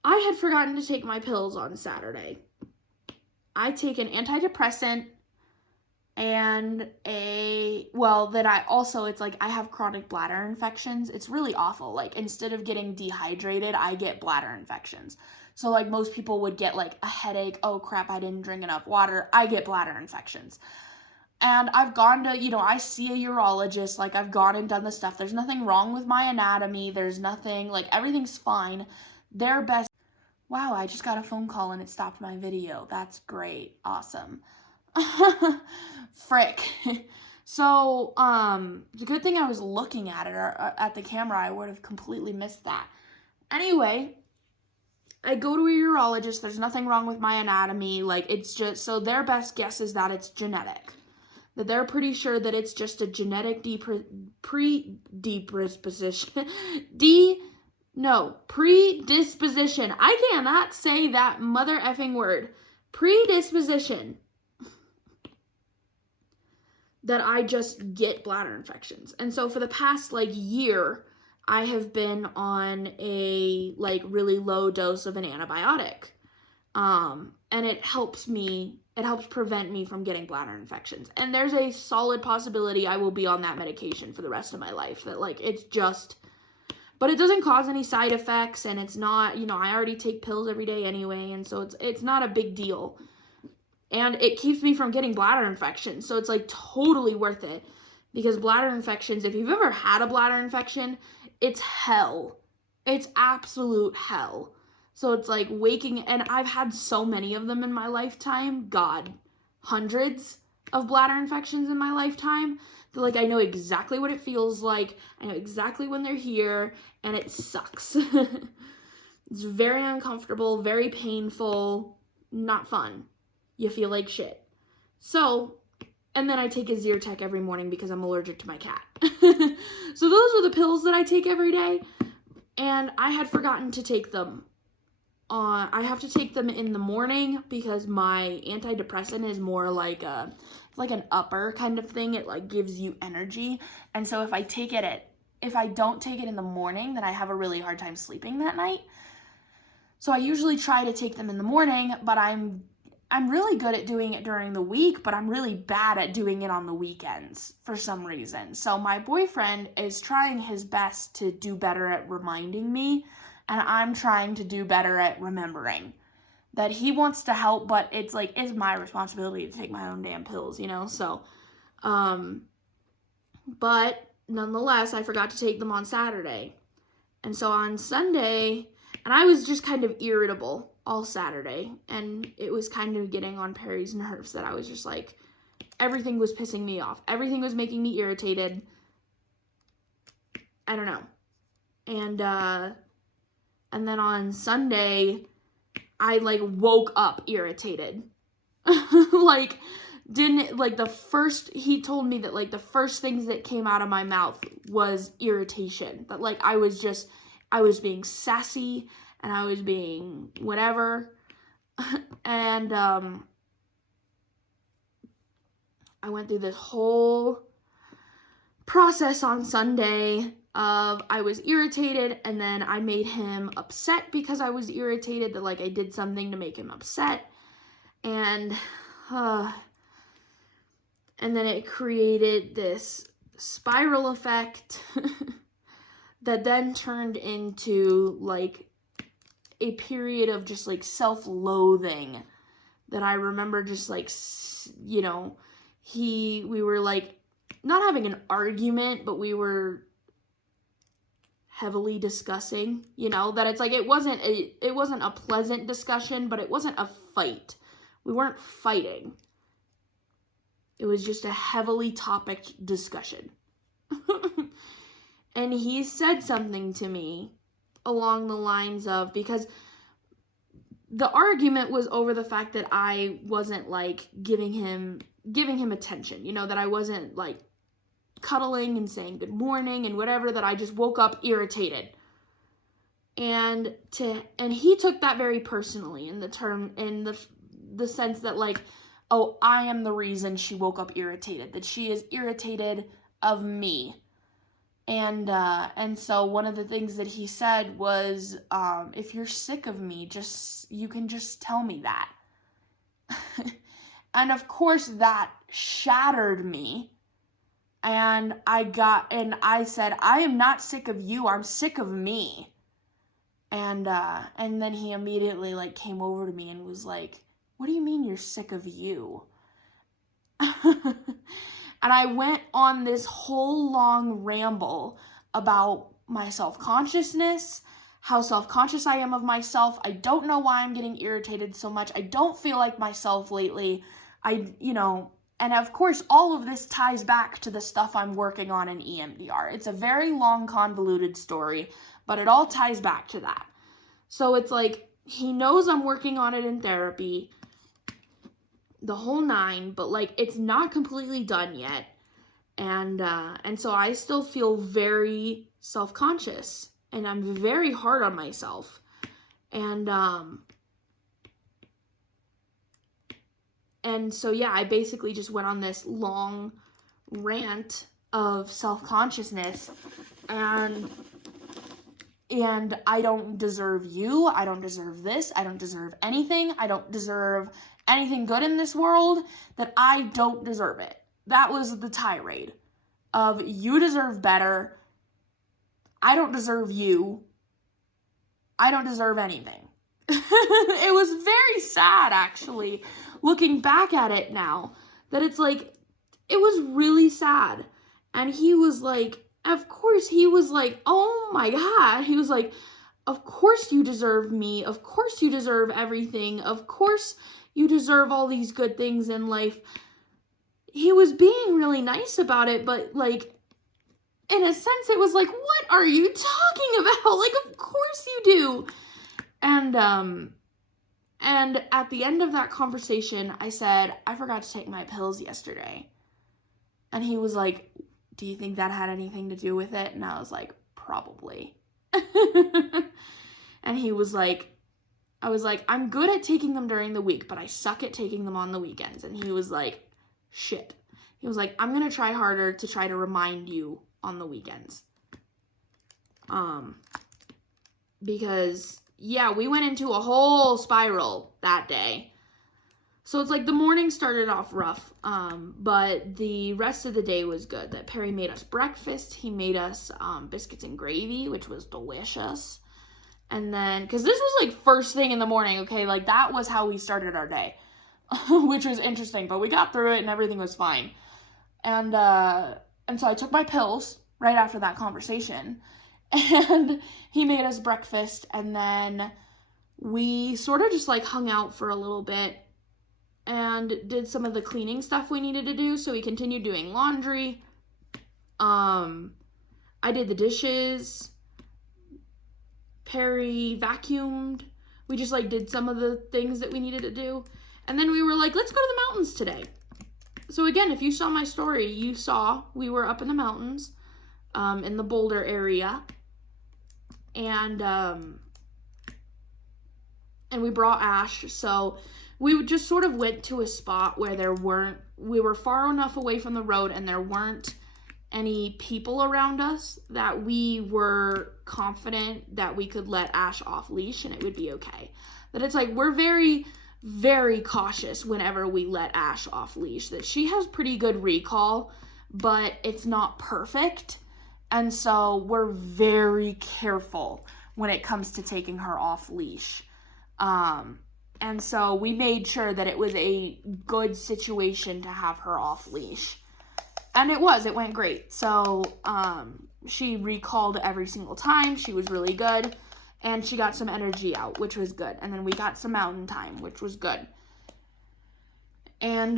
I had forgotten to take my pills on Saturday. I take an antidepressant and it's like I have chronic bladder infections. It's really awful. Like, instead of getting dehydrated, I get bladder infections. So like most people would get like a headache. Oh crap, I didn't drink enough water. I get bladder infections. And I've gone to, I see a urologist. Like, I've gone and done the stuff. There's nothing wrong with my anatomy. There's nothing, like, everything's fine. Their best. Wow, I just got a phone call and it stopped my video. That's great. Awesome. Frick. So, it's a good thing I was looking at it, or at the camera. I would have completely missed that. Anyway, I go to a urologist. There's nothing wrong with my anatomy. Like, it's just, so their best guess is that it's genetic. That they're pretty sure that it's just a genetic predisposition. Predisposition. I cannot say that mother effing word. Predisposition. That I just get bladder infections. And so for the past like year, I have been on a like really low dose of an antibiotic. And it helps prevent me from getting bladder infections. And there's a solid possibility I will be on that medication for the rest of my life. That like, it's just, but it doesn't cause any side effects, and it's not, I already take pills every day anyway, and so it's not a big deal. And it keeps me from getting bladder infections, so it's like totally worth it. Because bladder infections, if you've ever had a bladder infection, it's hell. It's absolute hell. So it's like waking, and I've had so many of them in my lifetime. God, hundreds of bladder infections in my lifetime. That like, I know exactly what it feels like. I know exactly when they're here, and it sucks. It's very uncomfortable, very painful, not fun. You feel like shit. So, and then I take a Zyrtec every morning because I'm allergic to my cat. So those are the pills that I take every day, and I had forgotten to take them. I have to take them in the morning because my antidepressant is more like an upper kind of thing. It like gives you energy. And so if I don't take it in the morning, then I have a really hard time sleeping that night. So I usually try to take them in the morning, but I'm really good at doing it during the week, but I'm really bad at doing it on the weekends for some reason. So my boyfriend is trying his best to do better at reminding me, and I'm trying to do better at remembering. That he wants to help, but it's like, it's my responsibility to take my own damn pills, So, but nonetheless, I forgot to take them on Saturday. And so on Sunday, and I was just kind of irritable all Saturday, and it was kind of getting on Perry's nerves that I was just like, everything was pissing me off. Everything was making me irritated. I don't know. And then on Sunday, I like woke up irritated. He told me that like the first things that came out of my mouth was irritation. That like I was being sassy and I was being whatever. And I went through this whole process on Sunday of I was irritated, and then I made him upset because I was irritated, that like I did something to make him upset, and then it created this spiral effect that then turned into like a period of just like self-loathing that I remember just like, we were like not having an argument, but we were heavily discussing, that it's like, it wasn't a pleasant discussion, but it wasn't a fight. We weren't fighting. It was just a heavily topic discussion. And he said something to me along the lines of, because the argument was over the fact that I wasn't like giving him attention, you know, that I wasn't like cuddling and saying good morning and whatever, that I just woke up irritated. And he took that very personally in the sense that like, oh, I am the reason she woke up irritated, that she is irritated of me. And so one of the things that he said was, if you're sick of me, you can just tell me that. And of course that shattered me. And I said, I am not sick of you, I'm sick of me. And then he immediately like came over to me and was like, what do you mean you're sick of you? And I went on this whole long ramble about my self-consciousness, how self-conscious I am of myself. I don't know why I'm getting irritated so much. I don't feel like myself lately. And of course, all of this ties back to the stuff I'm working on in EMDR. It's a very long, convoluted story, but it all ties back to that. So it's like, he knows I'm working on it in therapy, the whole 9, but like it's not completely done yet. And so I still feel very self-conscious, and I'm very hard on myself. And so yeah, I basically just went on this long rant of self-consciousness, and I don't deserve you, I don't deserve this, I don't deserve anything, I don't deserve anything good in this world, that I don't deserve it. That was the tirade of, you deserve better, I don't deserve you, I don't deserve anything. It was very sad, actually, looking back at it now, that it's like, it was really sad. And he was like, of course, he was like, oh my God, he was like, of course you deserve me, of course you deserve everything, of course you deserve all these good things in life. He was being really nice about it, but like, in a sense, it was like, what are you talking about? Like, of course you do. And at the end of that conversation, I said, I forgot to take my pills yesterday. And he was like, do you think that had anything to do with it? And I was like, probably. And he was like, I was like, I'm good at taking them during the week, but I suck at taking them on the weekends. And he was like, shit. He was like, I'm going to try harder to try to remind you on the weekends. Because, yeah, we went into a whole spiral that day. So it's like the morning started off rough, but the rest of the day was good. That Perry made us breakfast. He made us biscuits and gravy, which was delicious. And then, because this was like first thing in the morning, okay? Like that was how we started our day, which was interesting. But we got through it and everything was fine. And so I took my pills right after that conversation. And he made us breakfast. And then we sort of just like hung out for a little bit and did some of the cleaning stuff we needed to do. So we continued doing laundry. I did the dishes. Perry vacuumed. We just like did some of the things that we needed to do. And then we were like, let's go to the mountains today. So again, if you saw my story, you saw we were up in the mountains, in the Boulder area. And we brought Ash. So we just sort of went to a spot where we were far enough away from the road and there weren't any people around us that we were confident that we could let Ash off leash and it would be okay. That it's like, we're very, very cautious whenever we let Ash off leash. That she has pretty good recall, but it's not perfect. And so we're very careful when it comes to taking her off leash. And so we made sure that it was a good situation to have her off leash. And it went great. So, she recalled every single time. She was really good. And she got some energy out, which was good. And then we got some mountain time, which was good. And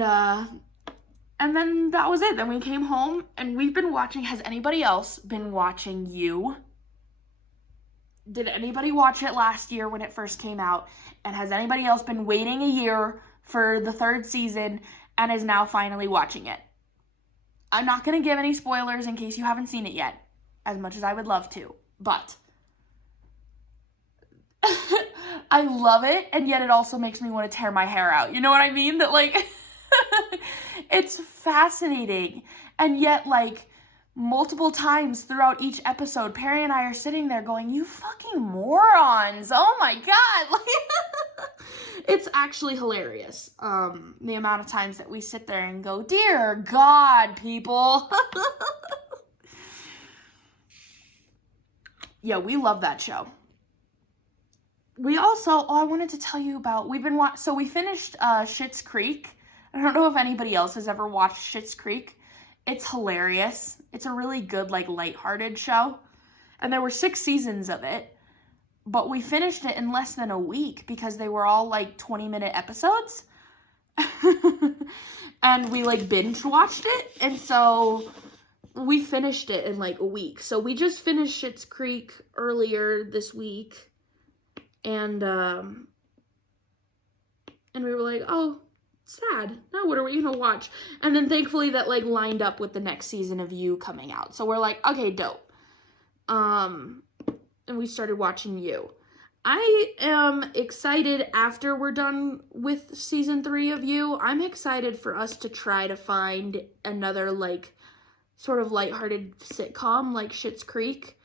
then that was it. Then we came home and we've been watching. Has anybody else been watching You? Did anybody watch it last year when it first came out? And has anybody else been waiting a year for the 3rd season and is now finally watching it? I'm not going to give any spoilers in case you haven't seen it yet, as much as I would love to, but I love it, and yet it also makes me want to tear my hair out. You know what I mean? That, like, it's fascinating, and yet, like, multiple times throughout each episode, Perry and I are sitting there going, you fucking morons, oh my god, like, it's actually hilarious, the amount of times that we sit there and go, dear God, people. Yeah, we love that show. We also, I wanted to tell you about, we finished Schitt's Creek. I don't know if anybody else has ever watched Schitt's Creek. It's hilarious. It's a really good, like, lighthearted show. And there were 6 seasons of it. But we finished it in less than a week because they were all, like, 20-minute episodes. And we, like, binge-watched it. And so we finished it in, like, a week. So we just finished Schitt's Creek earlier this week. And we were like, oh, sad. Now what are we gonna watch? And then thankfully that, like, lined up with the next season of You coming out. So we're like, okay, dope. And we started watching You. I am excited after we're done with season 3 of You. I'm excited for us to try to find another, like, sort of lighthearted sitcom like Schitt's Creek.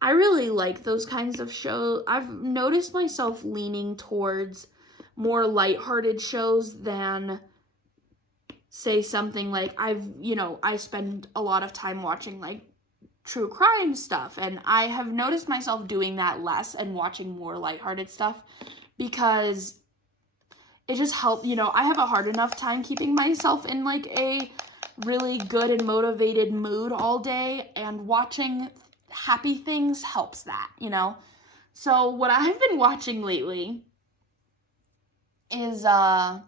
I really like those kinds of shows. I've noticed myself leaning towards more lighthearted shows than, say, something like I spend a lot of time watching, like, true crime stuff, and I have noticed myself doing that less and watching more lighthearted stuff because it just helps, I have a hard enough time keeping myself in, like, a really good and motivated mood all day, and watching happy things helps that, So what I've been watching lately is, I've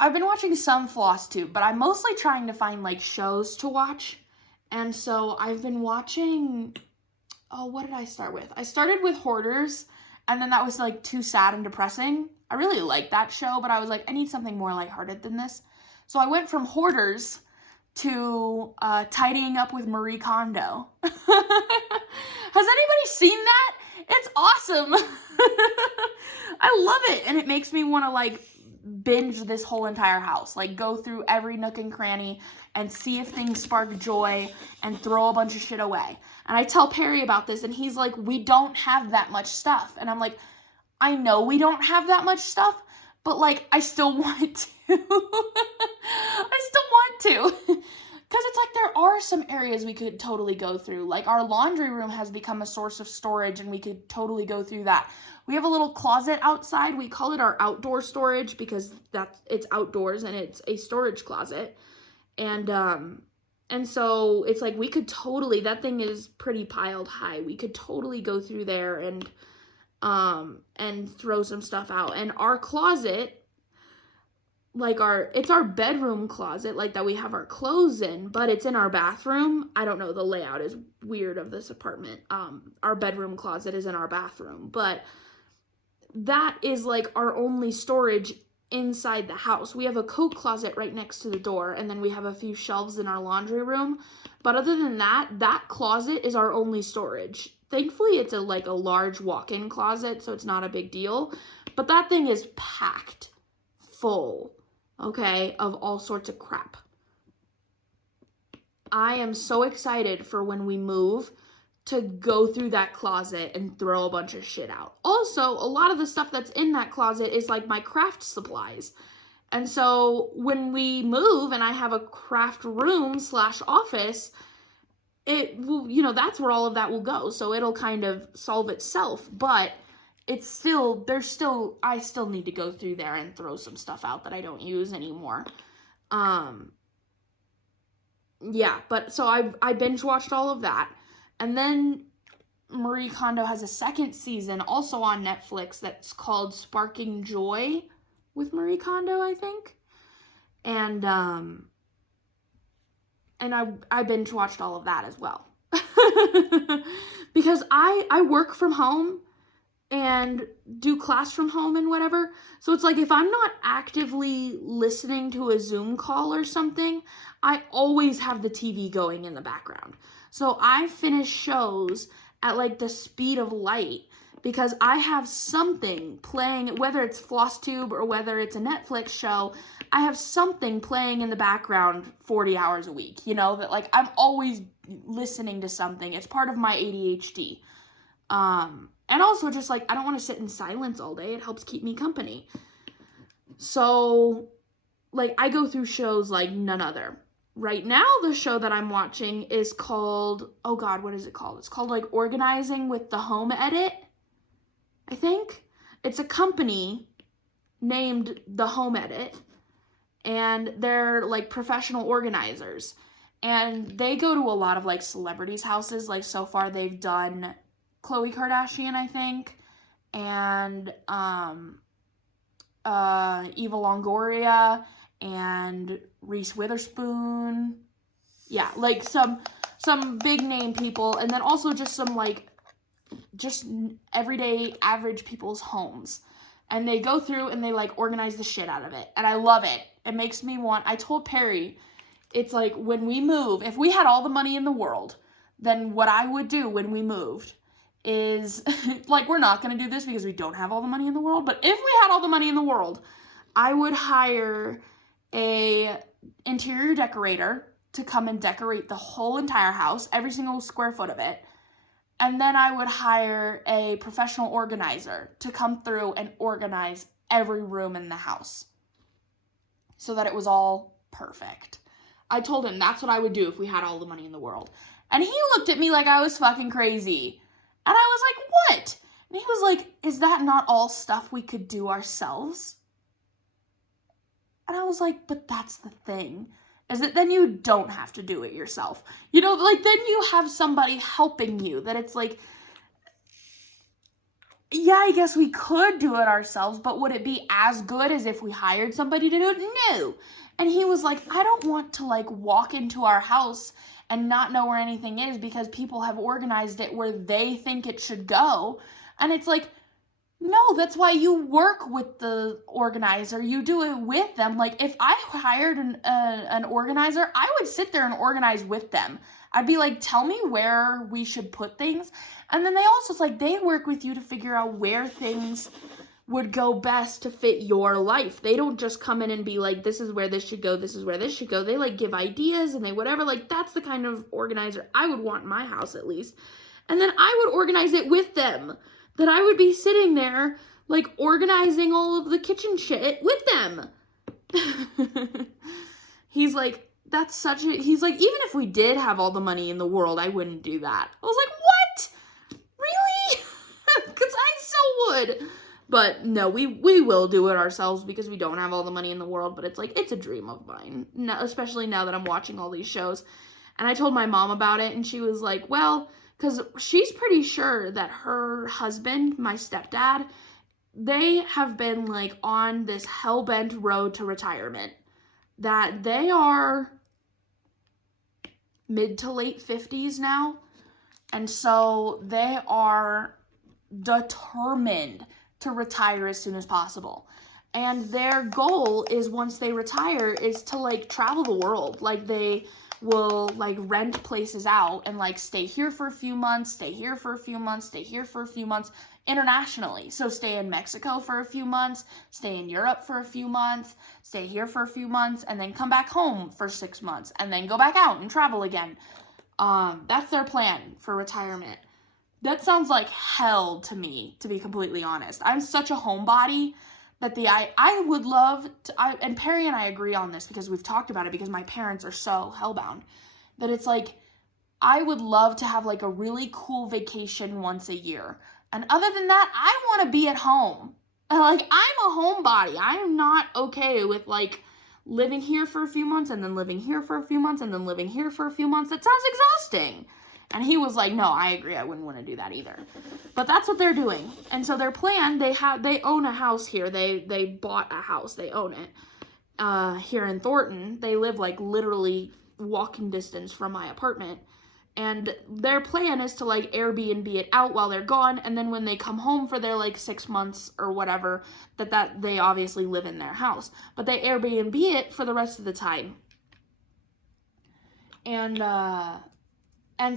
been watching some FlossTube, but I'm mostly trying to find, like, shows to watch. And so I've been watching, what did I start with? I started with Hoarders, and then that was, like, too sad and depressing. I really liked that show, but I was like, I need something more lighthearted than this. So I went from Hoarders to Tidying Up with Marie Kondo. Has anybody seen that? It's awesome. I love it, and it makes me want to, like, binge this whole entire house, like, go through every nook and cranny and see if things spark joy and throw a bunch of shit away. And I tell Perry about this, and he's like, we don't have that much stuff. And I'm like, I know we don't have that much stuff, but, like, I still want to. I still want to. Because it's like there are some areas we could totally go through. Like, our laundry room has become a source of storage, and we could totally go through that. We have a little closet outside. We call it our outdoor storage because it's outdoors and it's a storage closet. And so it's like we could totally, that thing is pretty piled high. We could totally go through there and throw some stuff out. And our closet, like, it's our bedroom closet, like, that we have our clothes in, but it's in our bathroom. I don't know, the layout is weird of this apartment. Our bedroom closet is in our bathroom, but that is, like, our only storage inside the house. We have a coat closet right next to the door, and then we have a few shelves in our laundry room, but other than that, that closet is our only storage. Thankfully, it's a large walk-in closet, so it's not a big deal, but that thing is packed full, okay, of all sorts of crap. I am so excited for when we move to go through that closet and throw a bunch of shit out. Also, a lot of the stuff that's in that closet is, like, my craft supplies. And so when we move and I have a craft room / office, it will, that's where all of that will go. So it'll kind of solve itself, but it's still, I still need to go through there and throw some stuff out that I don't use anymore. Yeah, but so I binge watched all of that. And then Marie Kondo has a second season also on Netflix that's called Sparking Joy with Marie Kondo, I think. And I binge watched all of that as well. because I work from home and do class from home and whatever. So it's like if I'm not actively listening to a Zoom call or something, I always have the TV going in the background. So I finish shows at like the speed of light because I have something playing, whether it's FlossTube or whether it's a Netflix show, I have something playing in the background 40 hours a week, you know, that like I'm always listening to something. It's part of my ADHD. And also just like, I don't want to sit in silence all day. It helps keep me company. So like I go through shows like none other. Right now, the show that I'm watching is called, oh God, what is it called? It's called like Organizing with the Home Edit, I think. It's a company named The Home Edit, and they're like professional organizers. And they go to a lot of like celebrities' houses. Like so far they've done Khloe Kardashian, I think, and Eva Longoria and Reese Witherspoon. Yeah, like some big name people, and then also just some like just everyday average people's homes. And they go through and they like organize the shit out of it. And I love it. It makes me want, I told Perry, it's like when we move, if we had all the money in the world, then what I would do when we moved is like, we're not going to do this because we don't have all the money in the world, but if we had all the money in the world, I would hire a interior decorator to come and decorate the whole entire house, every single square foot of it. And then I would hire a professional organizer to come through and organize every room in the house so that it was all perfect. I told him that's what I would do if we had all the money in the world. And he looked at me like I was fucking crazy. And I was like, what? And he was like, is that not all stuff we could do ourselves? And I was like, but that's the thing, is that then you don't have to do it yourself. You know, like then you have somebody helping you, that it's like, yeah, I guess we could do it ourselves, but would it be as good as if we hired somebody to do it? No. And he was like, I don't want to like walk into our house and not know where anything is because people have organized it where they think it should go. And it's like, no, that's why you work with the organizer. You do it with them. Like if I hired an organizer, I would sit there and organize with them. I'd be like, tell me where we should put things. And then they also, it's like, they work with you to figure out where things would go best to fit your life. They don't just come in and be like, this is where this should go, this is where this should go. They like give ideas and they whatever. Like that's the kind of organizer I would want in my house at least. And then I would organize it with them. That I would be sitting there like organizing all of the kitchen shit with them. He's like, that's such a, he's like, even if we did have all the money in the world, I wouldn't do that. I was like, what? Really? Because I so would. But no, we will do it ourselves because we don't have all the money in the world. But it's like, it's a dream of mine, no, especially now that I'm watching all these shows. And I told my mom about it and she was like, well, because she's pretty sure that her husband, my stepdad, they have been like on this hell-bent road to retirement. That they are mid to late 50s now. And so they are determined to retire as soon as possible. And their goal is once they retire is to like travel the world. Like they will like rent places out and like stay here for a few months, stay here for a few months, stay here for a few months internationally. So stay in Mexico for a few months, stay in Europe for a few months, stay here for a few months, and then come back home for 6 months and then go back out and travel again. That's their plan for retirement. That sounds like hell to me, to be completely honest. I'm such a homebody that I would love to, and Perry and I agree on this because we've talked about it because my parents are so hellbound, that it's like, I would love to have like a really cool vacation once a year. And other than that, I want to be at home. Like, I'm a homebody. I am not okay with like living here for a few months and then living here for a few months and then living here for a few months. That sounds exhausting. And he was like, no, I agree. I wouldn't want to do that either. But that's what they're doing. And so their plan, they own a house here. They bought a house. They own it here in Thornton. They live like literally walking distance from my apartment. And their plan is to like Airbnb it out while they're gone, and then when they come home for their like 6 months or whatever, that they obviously live in their house, but they Airbnb it for the rest of the time. And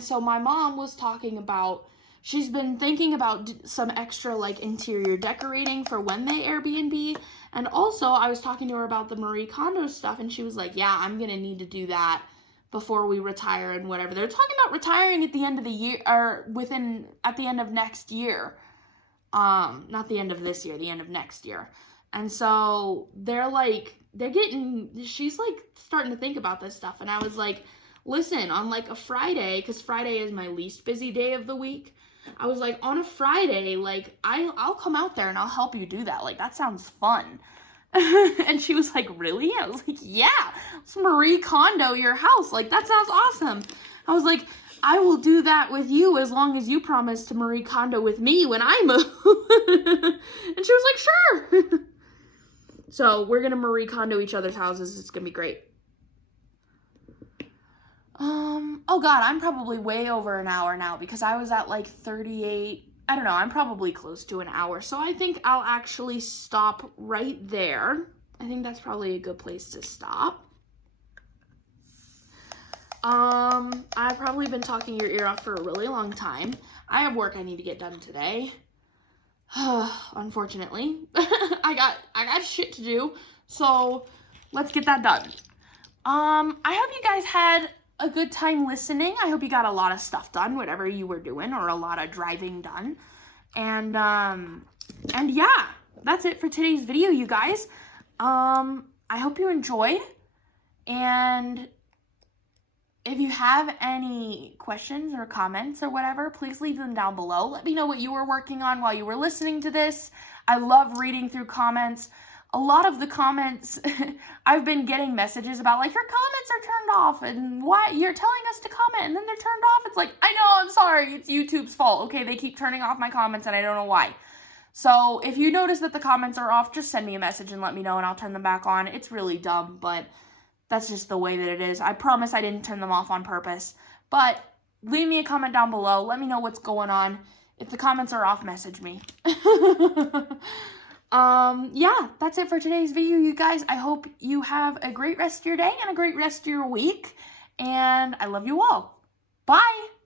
so my mom was talking about, she's been thinking about some extra like interior decorating for when they Airbnb. And also I was talking to her about the Marie Kondo stuff, and she was like, yeah, I'm gonna need to do that before we retire and whatever. They're talking about retiring at the end of the year, or at the end of next year. Not the end of this year, the end of next year. And so she's like starting to think about this stuff. And I was like, listen, on like a Friday, because Friday is my least busy day of the week, I was like, on a Friday, like I'll come out there and I'll help you do that. Like, that sounds fun. And she was like, really? I was like, yeah, let's Marie Kondo your house. Like, that sounds awesome. I was like, I will do that with you as long as you promise to Marie Kondo with me when I move. And she was like, sure. So we're going to Marie Kondo each other's houses. It's going to be great. Oh God, I'm probably way over an hour now because I was at like 38. I don't know, I'm probably close to an hour. So I think I'll actually stop right there. I think that's probably a good place to stop. I've probably been talking your ear off for a really long time. I have work I need to get done today. Unfortunately. I got shit to do. So let's get that done. I hope you guys had a good time listening. I hope you got a lot of stuff done, whatever you were doing, or a lot of driving done. And yeah, that's it for today's video, you guys. I hope you enjoyed, and if you have any questions or comments or whatever, please leave them down below. Let me know what you were working on while you were listening to this. I love reading through comments. A lot of the comments, I've been getting messages about, like, your comments are turned off, and why you're telling us to comment, and then they're turned off. It's like, I know, I'm sorry, it's YouTube's fault. Okay, they keep turning off my comments, and I don't know why. So if you notice that the comments are off, just send me a message and let me know, and I'll turn them back on. It's really dumb, but that's just the way that it is. I promise I didn't turn them off on purpose. But leave me a comment down below. Let me know what's going on. If the comments are off, message me. Yeah, that's it for today's video, you guys. I hope you have a great rest of your day and a great rest of your week. And I love you all. Bye!